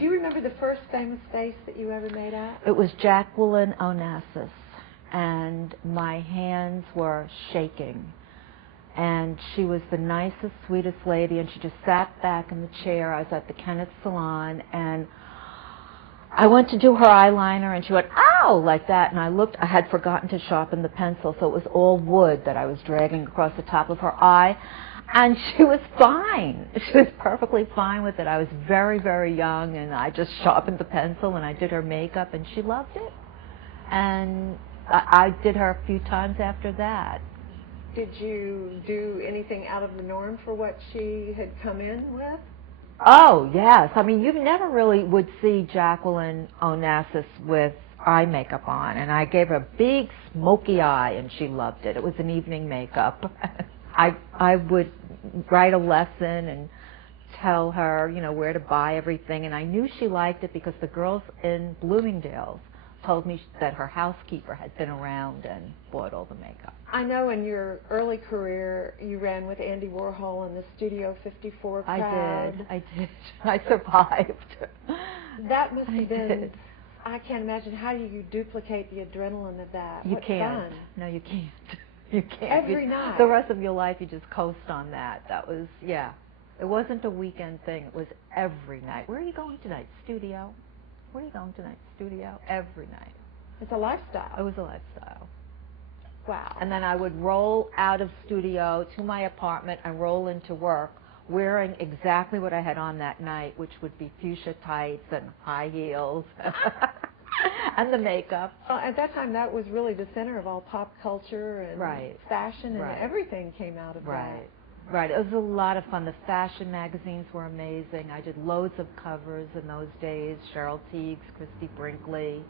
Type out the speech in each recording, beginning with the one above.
Do you remember the first famous face that you ever made out? It was Jacqueline Onassis, and my hands were shaking. And she was the nicest, sweetest lady, and she just sat back in the chair. I was at the Kenneth Salon, and I went to do her eyeliner, and she went, ow, like that, and I looked. I had forgotten to sharpen the pencil, so it was all wood that I was dragging across the top of her eye, and she was fine. She was perfectly fine with it. I was very, very young, and I just sharpened the pencil, and I did her makeup, and she loved it. And I did her a few times after that. Did you do anything out of the norm for what she had come in with? Oh, yes. I mean, you never really would see Jacqueline Onassis with eye makeup on, and I gave her a big smoky eye, and she loved it. It was an evening makeup. I would write a lesson and tell her, you know, where to buy everything, and I knew she liked it because the girls in Bloomingdale's told me that her housekeeper had been around and bought all the makeup. I know in your early career you ran with Andy Warhol in the Studio 54 crowd. I did. I survived. That must have been, I can't imagine, how do you duplicate the adrenaline of that? You what can't. Fun. No, you can't. You can't. Every night. The rest of your life you just coast on that. That was, yeah. It wasn't a weekend thing. It was every night. Where are you going tonight? Studio. Where are you going tonight? Studio. Every night. It's a lifestyle. It was a lifestyle. Wow. And then I would roll out of studio to my apartment and roll into work wearing exactly what I had on that night, which would be fuchsia tights and high heels and the makeup. Well, at that time, that was really the center of all pop culture and fashion, and everything came out of that. Right. It was a lot of fun. The fashion magazines were amazing. I did loads of covers in those days. Cheryl Tiegs, Christy Brinkley.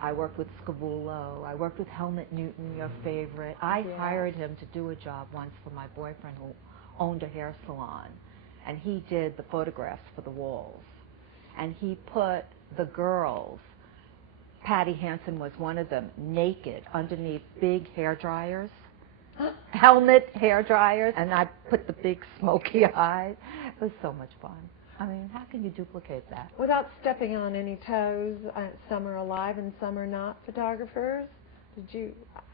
I worked with Scavullo. I worked with Helmut Newton, your favorite. I hired him to do a job once for my boyfriend who owned a hair salon. And he did the photographs for the walls. And he put the girls, Patty Hansen was one of them, naked underneath big hair dryers. Helmet hair dryers, and I put the big smoky eyes. It was so much fun. I mean, how can you duplicate that? Without stepping on any toes, some are alive and some are not photographers.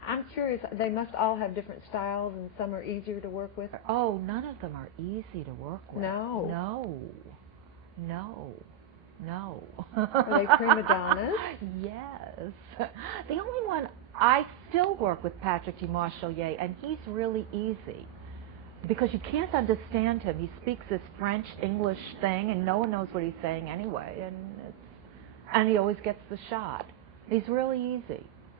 I'm curious, they must all have different styles and some are easier to work with. Oh, none of them are easy to work with. No. Are they prima donnas? Yes. The only one, I still work with Patrick Dumarchelier, and he's really easy because you can't understand him. He speaks this French-English thing, and no one knows what he's saying anyway, and he always gets the shot. He's really easy.